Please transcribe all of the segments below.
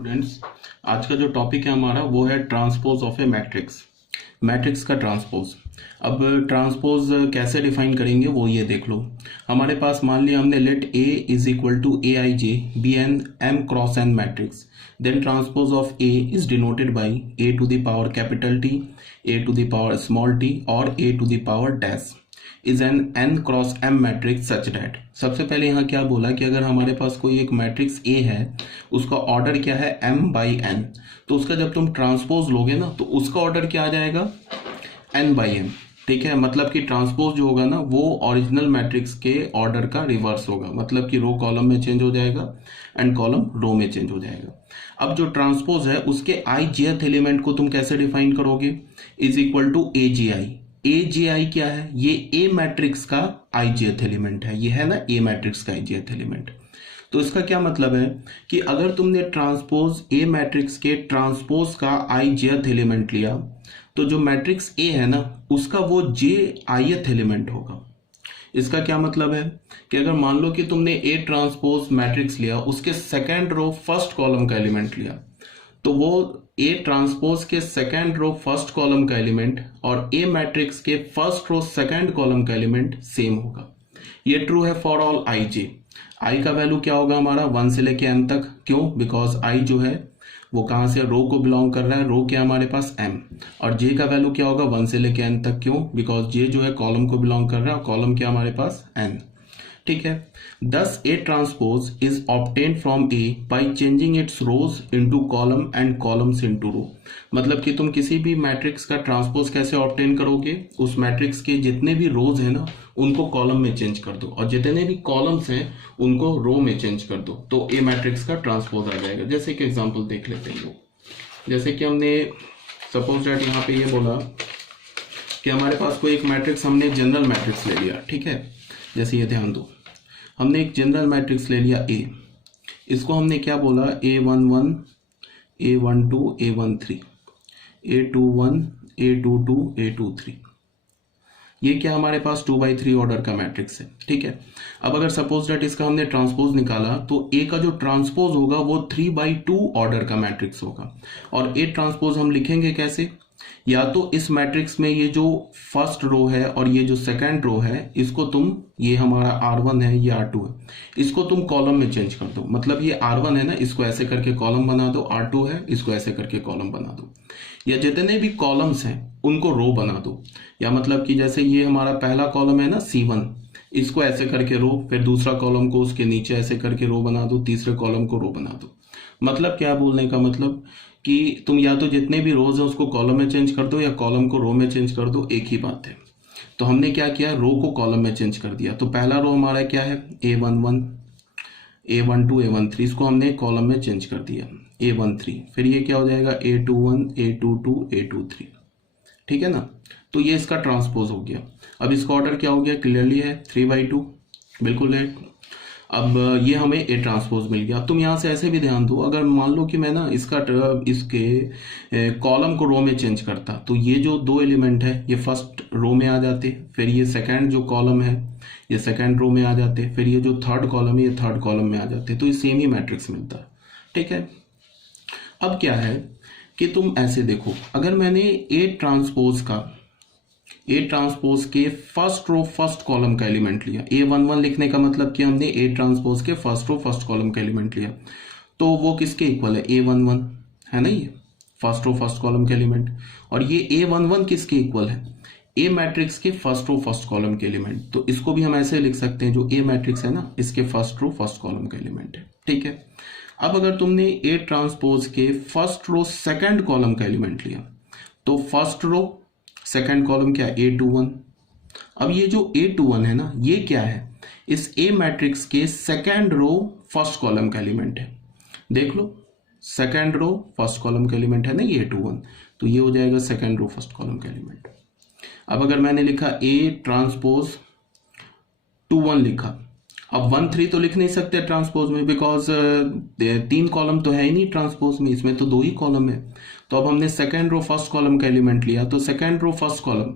Students, आज का जो टॉपिक है हमारा वो है transpose of A matrix. Matrix का ट्रांसपोज। अब ट्रांसपोज कैसे डिफाइन करेंगे वो ये देख लो। हमारे पास मान लिया हमने let A is equal to a i j be an m cross n matrix, then transpose of A is denoted by A to the power capital T, A to the power small T और A to the power dash is an n cross m matrix such that. सबसे पहले यहाँ क्या बोला कि अगर हमारे पास कोई एक मैट्रिक्स ए है, उसका ऑर्डर क्या है m बाई एन, तो उसका जब तुम ट्रांसपोज लोगे ना तो उसका ऑर्डर क्या आ जाएगा n बाई एम। ठीक है, मतलब कि ट्रांसपोज जो होगा ना वो ओरिजिनल मैट्रिक्स के ऑर्डर का रिवर्स होगा, मतलब कि रो कॉलम में चेंज हो जाएगा एंड कॉलम रो में चेंज हो जाएगा। अब जो ट्रांसपोज है उसके आई जेथ एलिमेंट को तुम कैसे डिफाइन करोगे, इज इक्वल टू ए जी आई। ए जी आई क्या है, ये ए मैट्रिक्स का आई जेथ एलिमेंट है, ये है ना ए मैट्रिक्स का आई जेथ एलिमेंट। तो इसका क्या मतलब है कि अगर तुमने ट्रांसपोज ए मैट्रिक्स के ट्रांसपोज का आई जेथ एलिमेंट लिया तो जो मैट्रिक्स ए है ना उसका वो जे आईथ एलिमेंट होगा। इसका क्या मतलब है कि अगर मान लो कि तुमने ए ट्रांसपोज मैट्रिक्स लिया, उसके सेकेंड रो फर्स्ट कॉलम का एलिमेंट लिया, तो वो ए ट्रांसपोज के सेकेंड रो फर्स्ट कॉलम का एलिमेंट और ए मैट्रिक्स के फर्स्ट रो सेकेंड कॉलम का एलिमेंट सेम होगा। ये ट्रू है फॉर ऑल आई जे। आई का वैल्यू क्या होगा हमारा 1 से लेके n तक। क्यों? बिकॉज आई जो है वो कहां से, रो को बिलोंग कर रहा है। रो क्या हमारे पास m। और जे का वैल्यू क्या होगा 1 से लेके n तक। क्यों? बिकॉज जे जो है कॉलम को बिलोंग कर रहा है, कॉलम क्या हमारे पास n। ठीक है, thus A transpose is obtained from A by changing its rows into column and columns into row. मतलब कि तुम किसी भी मैट्रिक्स का ट्रांसपोज कैसे ऑब्टेन करोगे, उस मैट्रिक्स के जितने भी रोज है ना उनको कॉलम में चेंज कर दो और जितने भी कॉलम्स हैं उनको रो में चेंज कर दो, तो ए मैट्रिक्स का ट्रांसपोज आ जाएगा। जैसे कि एग्जांपल देख लेते हैं। जैसे कि हमने सपोज दैट यहाँ पे ये बोला कि हमारे पास कोई एक मैट्रिक्स, हमने जनरल मैट्रिक्स ले लिया। ठीक है, जैसे ये ध्यान दो, हमने एक जनरल मैट्रिक्स ले लिया ए, इसको हमने क्या बोला A11 A12 A13 A21 A22 A23। ये क्या हमारे पास 2/3 ऑर्डर का मैट्रिक्स है। ठीक है, अब अगर सपोज दैट इसका हमने ट्रांसपोज निकाला तो ए का जो ट्रांसपोज होगा वो 3/2 ऑर्डर का मैट्रिक्स होगा। और ए ट्रांसपोज हम लिखेंगे कैसे, या तो इस मैट्रिक्स में ये जो फर्स्ट रो है और ये जो सेकंड रो है इसको तुम, ये हमारा R1 है ये R2 है, इसको तुम कॉलम में चेंज कर दो। मतलब ये R1 है ना, इसको ऐसे करके कॉलम बना दो, R2 है इसको ऐसे करके कॉलम बना दो, या जितने भी कॉलम्स हैं उनको रो बना दो। या मतलब कि जैसे ये हमारा पहला कॉलम है ना C1, इसको ऐसे करके रो, फिर दूसरा कॉलम को उसके नीचे ऐसे करके रो बना दो, तीसरे कॉलम को रो बना दो। मतलब क्या बोलने का मतलब कि तुम या तो जितने भी रोज हैं उसको कॉलम में चेंज कर दो या कॉलम को रो में चेंज कर दो, एक ही बात है। तो हमने क्या किया, रो को कॉलम में चेंज कर दिया। तो पहला रो हमारा क्या है A11 A12 A13, इसको हमने कॉलम में चेंज कर दिया A13। फिर ये क्या हो जाएगा A21 A22 A23। ठीक है ना, तो ये इसका ट्रांसपोज हो गया। अब इसका ऑर्डर क्या हो गया, क्लियरली है 3/2, बिल्कुल है। अब ये हमें ए ट्रांसपोज मिल गया। तुम यहाँ से ऐसे भी ध्यान दो, अगर मान लो कि मैं ना इसके कॉलम को रो में चेंज करता तो ये जो दो एलिमेंट है ये फर्स्ट रो में आ जाते, फिर ये सेकंड जो कॉलम है ये सेकंड रो में आ जाते, फिर ये जो थर्ड कॉलम है ये थर्ड कॉलम में आ जाते, तो ये सेम ही मैट्रिक्स मिलता। ठीक है, अब क्या है कि तुम ऐसे देखो, अगर मैंने ए ट्रांसपोज के फर्स्ट रो फर्स्ट कॉलम का एलिमेंट लिया, A11 लिखने का मतलब कि हमने ए ट्रांसपोज के फर्स्ट रो फर्स्ट कॉलम का एलिमेंट लिया, तो वो किसके इक्वल है, A11 है ना, ये फर्स्ट रो फर्स्ट कॉलम का एलिमेंट। और ये A11 किसके इक्वल है, ए मैट्रिक्स के फर्स्ट रो फर्स्ट कॉलम के एलिमेंट। तो इसको भी हम ऐसे लिख सकते हैं, जो ए मैट्रिक्स है ना इसके फर्स्ट रो फर्स्ट कॉलम का एलिमेंट है। ठीक है, अब अगर तुमने ए ट्रांसपोज के फर्स्ट रो सेकंड कॉलम का एलिमेंट लिया, तो फर्स्ट रो सेकंड कॉलम क्या है A21। अब ये जो A21 है ना ये क्या है, इस ए मैट्रिक्स के सेकंड रो फर्स्ट कॉलम का एलिमेंट है। देख लो, सेकंड रो फर्स्ट कॉलम का एलिमेंट है ना ये A21, तो ये हो जाएगा सेकंड रो फर्स्ट कॉलम का एलिमेंट। अब अगर मैंने लिखा ए ट्रांसपोज 21 लिखा, अब 1-3 तो लिख नहीं सकते ट्रांसपोज में, बिकॉज 3 कॉलम तो है ही नहीं ट्रांसपोज में, इसमें तो 2 ही कॉलम है। तो अब हमने सेकंड रो फर्स्ट कॉलम का एलिमेंट लिया, तो second row first column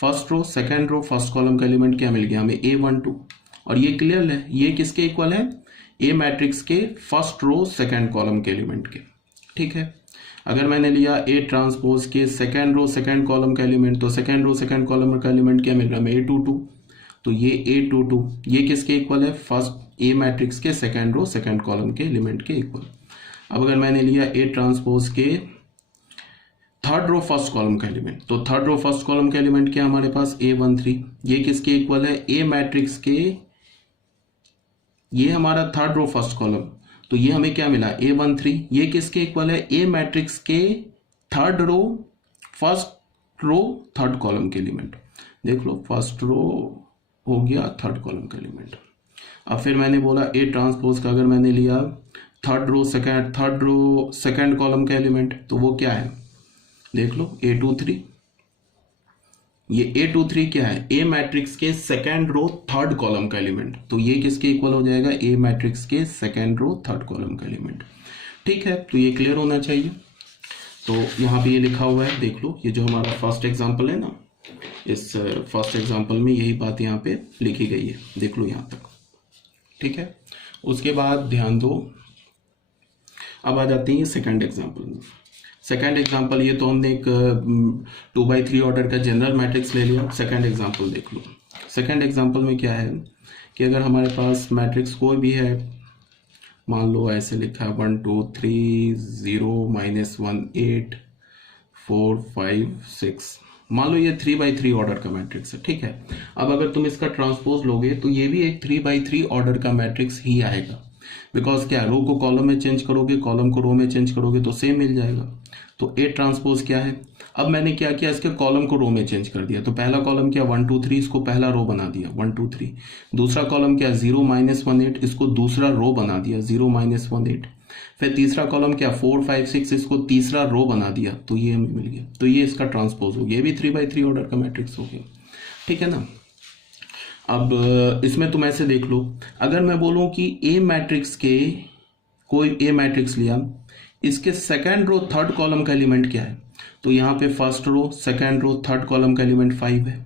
first row second row first column का एलिमेंट क्या मिल गया हमें A12। और ये क्लियर है, ये किसके इक्वल है, ए मैट्रिक्स के फर्स्ट रो सेकंड कॉलम के एलिमेंट के। ठीक है। अगर मैंने लिया ए ट्रांसपोज के सेकेंड रो सेकेंड कॉलम का एलिमेंट, तो सेकेंड रो सेकेंड कॉलम का एलिमेंट क्या मिल रहा है, A22। तो ये A22 ये किसके इक्वल है, फर्स्ट ए मैट्रिक्स के सेकेंड रो सेकेंड कॉलम के एलिमेंट के इक्वल। अब अगर मैंने लिया ए ट्रांसपोज के थर्ड रो फर्स्ट कॉलम का एलिमेंट, तो थर्ड रो फर्स्ट कॉलम का एलिमेंट क्या हमारे पास, A13। ये किसके इक्वल है, ए मैट्रिक्स के, ये हमारा थर्ड रो फर्स्ट कॉलम, तो ये हमें क्या मिला, A13। ये किसके इक्वल है, ए मैट्रिक्स के third row first row third column के एलिमेंट। देख लो, फर्स्ट रो हो गया थर्ड कॉलम का एलिमेंट। अब फिर मैंने बोला ए ट्रांसपोज का अगर मैंने लिया थर्ड रो सेकेंड कॉलम का एलिमेंट, तो वो क्या है, देख लो A23। ये A23 क्या है, ए मैट्रिक्स के सेकेंड रो थर्ड कॉलम का एलिमेंट, तो ये किसके इक्वल हो जाएगा, ए मैट्रिक्स के सेकेंड रो थर्ड कॉलम का एलिमेंट। ठीक है, तो ये क्लियर होना चाहिए। तो यहाँ पे ये लिखा हुआ है, देख लो, ये जो हमारा फर्स्ट एग्जांपल है ना, इस फर्स्ट एग्जांपल में यही बात यहाँ पे लिखी गई है, देख लो यहाँ तक। ठीक है, उसके बाद ध्यान दो, अब आ जाते हैं सेकेंड एग्जांपल में। सेकेंड एग्जांपल, ये तो हमने एक 2/3 ऑर्डर का जनरल मैट्रिक्स ले लिया। सेकेंड एग्जांपल देख लो। सेकेंड एग्जांपल में क्या है कि अगर हमारे पास मैट्रिक्स कोई भी है, मान लो ऐसे लिखा है 1 2 3 0 -1 8 4 5 6, मान लो ये 3/3 ऑर्डर का मैट्रिक्स है। ठीक है, अब अगर तुम इसका ट्रांसपोज लोगे तो ये भी एक 3/3 ऑर्डर का मैट्रिक्स ही आएगा, बिकॉज क्या, रो को कॉलम में चेंज करोगे, कॉलम को रो में चेंज करोगे तो सेम मिल जाएगा। तो ए ट्रांसपोज क्या है, अब मैंने क्या किया, इसके कॉलम को रो में चेंज कर दिया। तो पहला कॉलम क्या 1 2 3, इसको पहला रो बना दिया 1 2 3। दूसरा कॉलम क्या 0 -1 8, इसको दूसरा रो बना दिया 0 -1 8। फिर तीसरा कॉलम क्या 4 5 6, इसको तीसरा रो बना दिया, तो ये हमें मिल गया। तो ये इसका ट्रांसपोज हो गया, ये भी 3/3 ऑर्डर का मैट्रिक्स हो गया। ठीक है ना। अब इसमें तुम ऐसे देख लो, अगर मैं बोलूं कि ए मैट्रिक्स के, कोई ए मैट्रिक्स लिया, इसके सेकेंड रो थर्ड कॉलम का एलिमेंट क्या है, तो यहाँ पे first row second row third column का एलिमेंट 5 है।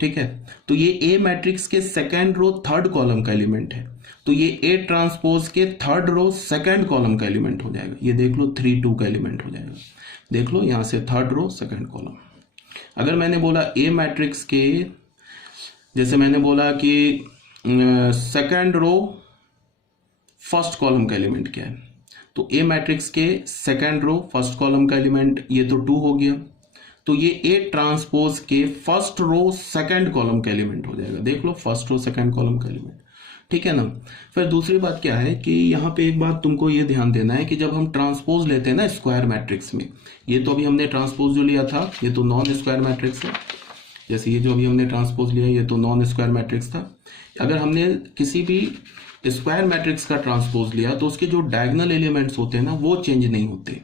ठीक है, तो ये ए मैट्रिक्स के सेकेंड रो थर्ड कॉलम का एलिमेंट है, तो ये ए ट्रांसपोज के थर्ड रो सेकेंड कॉलम का एलिमेंट हो जाएगा। ये देख लो 3 2 का एलिमेंट हो जाएगा। देख लो यहाँ से थर्ड रो सेकेंड कॉलम। अगर मैंने बोला ए मैट्रिक्स के, जैसे मैंने बोला कि सेकेंड रो फर्स्ट कॉलम का एलिमेंट क्या है, तो ए मैट्रिक्स के सेकेंड रो फर्स्ट कॉलम का एलिमेंट ये तो 2 हो गया, तो ये ए ट्रांसपोज के फर्स्ट रो सेकेंड कॉलम का एलिमेंट हो जाएगा। देख लो फर्स्ट रो सेकेंड कॉलम का एलिमेंट। ठीक है ना। फिर दूसरी बात क्या है कि यहाँ पे एक बात तुमको ये ध्यान देना है कि जब हम ट्रांसपोज लेते हैं ना स्क्वायर मैट्रिक्स में, ये तो अभी हमने ट्रांसपोज जो लिया था ये तो नॉन स्क्वायर मैट्रिक्स है, जैसे ये जो अभी हमने ट्रांसपोज लिया ये तो नॉन स्क्वायर मैट्रिक्स था। अगर हमने किसी भी स्क्वायर मैट्रिक्स का ट्रांसपोज लिया तो उसके जो डायगोनल एलिमेंट्स होते हैं ना वो चेंज नहीं होते।